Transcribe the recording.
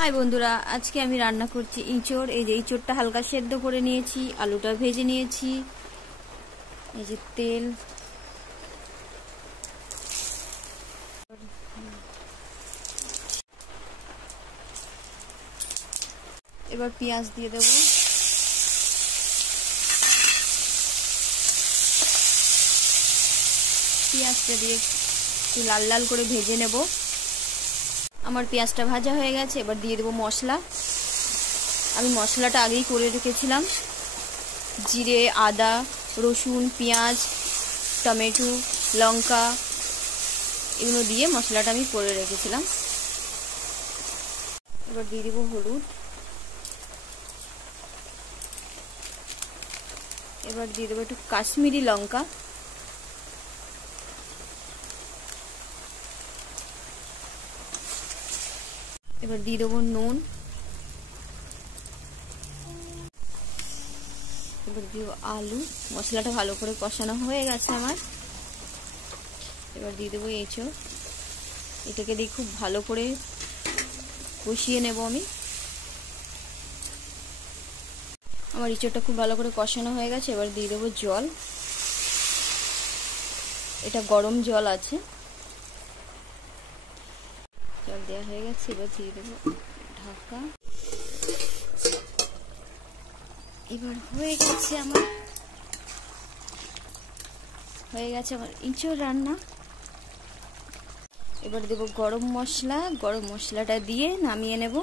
হাই বন্ধুরা, আজকে আমি রান্না করছি ইঁচড়। এই যে ইঁচড়টা হালকা সেদ্ধ করে নিয়েছি, আলুটা ভেজে নিয়েছি, এই যে তেল, এবার পেঁয়াজ দিয়ে দেব। পেঁয়াজটা দিয়ে একটু লাল লাল করে ভেজে নেব। আমার পেঁয়াজটা ভাজা হয়ে গেছে, এবার দিয়ে দেবো মশলা। আমি মশলাটা আগেই করে রেখেছিলাম, জিরে, আদা, রসুন, পেঁয়াজ, টমেটো, লঙ্কা এগুলো দিয়ে মশলাটা আমি করে রেখেছিলাম। এবার দিয়ে দেবো হলুদ, এবার দিয়ে দেবো একটু কাশ্মীরি লঙ্কা, এবার দিয়ে দেবো নুন, এবার দিব আলু। মশলাটা ভালো করে কষানো হয়ে গেছে আমার। এবার দিয়ে দেবো এঁচড়। এটাকে দিয়ে খুব ভালো করে কষিয়ে নেব আমি। আমার এঁচড়টা খুব ভালো করে কষানো হয়ে গেছে। এবার দিয়ে দেবো জল। এটা গরম জল আছে, জল দেওয়া হয়ে গেছে। এবার দিয়ে দেবো ঢাকা। এবার হয়ে গেছে আমার ইঁচড় রান্না। এবার দেবো গরম মশলা। গরম মশলাটা দিয়ে নামিয়ে নেব।